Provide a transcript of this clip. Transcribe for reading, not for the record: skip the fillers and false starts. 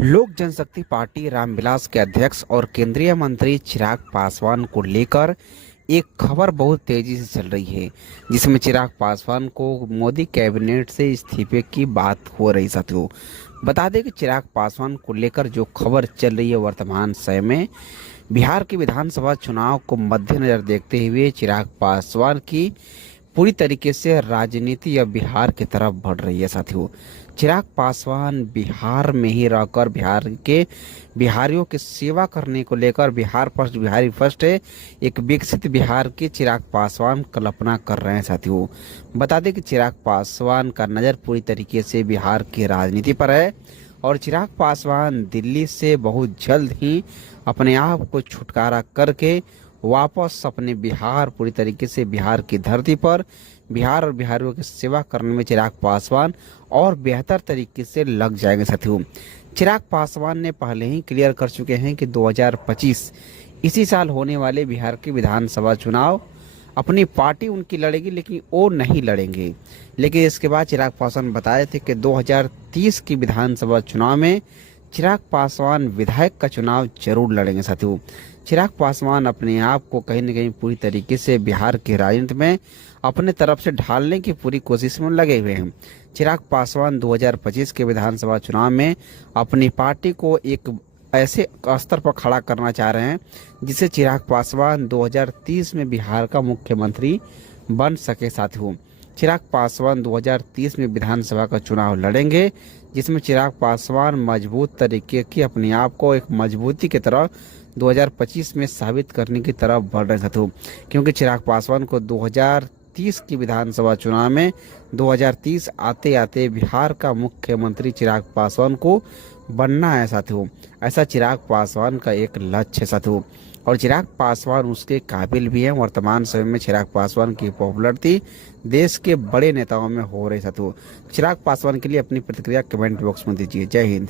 लोक जनशक्ति पार्टी रामविलास के अध्यक्ष और केंद्रीय मंत्री चिराग पासवान को लेकर एक खबर बहुत तेजी से चल रही है, जिसमें चिराग पासवान को मोदी कैबिनेट से इस्तीफे की बात हो रही। साथियों, बता दें कि चिराग पासवान को लेकर जो खबर चल रही है वर्तमान समय में, बिहार के विधानसभा चुनाव को मद्देनजर देखते हुए चिराग पासवान की पूरी तरीके से राजनीति या बिहार की तरफ बढ़ रही है। साथियों, चिराग पासवान बिहार में ही रहकर बिहारियों की सेवा करने को लेकर बिहार फर्स्ट बिहारी फर्स्ट है, एक विकसित बिहार की चिराग पासवान कल्पना कर रहे हैं। साथियों, बता दें कि चिराग पासवान का नज़र पूरी तरीके से बिहार की राजनीति पर है और चिराग पासवान दिल्ली से बहुत जल्द ही अपने आप को छुटकारा करके वापस अपने बिहार पूरी तरीके से बिहार की धरती पर बिहार और बिहारियों की सेवा करने में चिराग पासवान और बेहतर तरीके से लग जाएंगे। साथियों, चिराग पासवान ने पहले ही क्लियर कर चुके हैं कि 2025 इसी साल होने वाले बिहार के विधानसभा चुनाव अपनी पार्टी उनकी लड़ेगी, लेकिन वो नहीं लड़ेंगे। लेकिन इसके बाद चिराग पासवान बताए थे कि 2030 की विधानसभा चुनाव में चिराग पासवान विधायक का चुनाव जरूर लड़ेंगे। साथियों, चिराग पासवान अपने आप को कहीं न कहीं पूरी तरीके से बिहार की राजनीति में अपने तरफ से ढालने की पूरी कोशिश में लगे हुए हैं। चिराग पासवान 2025 के विधानसभा चुनाव में अपनी पार्टी को एक ऐसे स्तर पर खड़ा करना चाह रहे हैं जिसे चिराग पासवान 2030 में बिहार का मुख्यमंत्री बन सके। साथियों, चिराग पासवान 2030 में विधानसभा का चुनाव लड़ेंगे, जिसमें चिराग पासवान मजबूत तरीके की अपने आप को एक मजबूती की तरह 2025 में साबित करने की तरफ बढ़ रहे थे। क्योंकि चिराग पासवान को 2030 की विधानसभा चुनाव में 2030 आते आते बिहार का मुख्यमंत्री चिराग पासवान को बनना है। साथियों, ऐसा चिराग पासवान का एक लक्ष्य है। साथियों, और चिराग पासवान उसके काबिल भी हैं। वर्तमान समय में चिराग पासवान की पॉपुलरिटी देश के बड़े नेताओं में हो रही। साथियों, चिराग पासवान के लिए अपनी प्रतिक्रिया कमेंट बॉक्स में दीजिए। जय हिंद।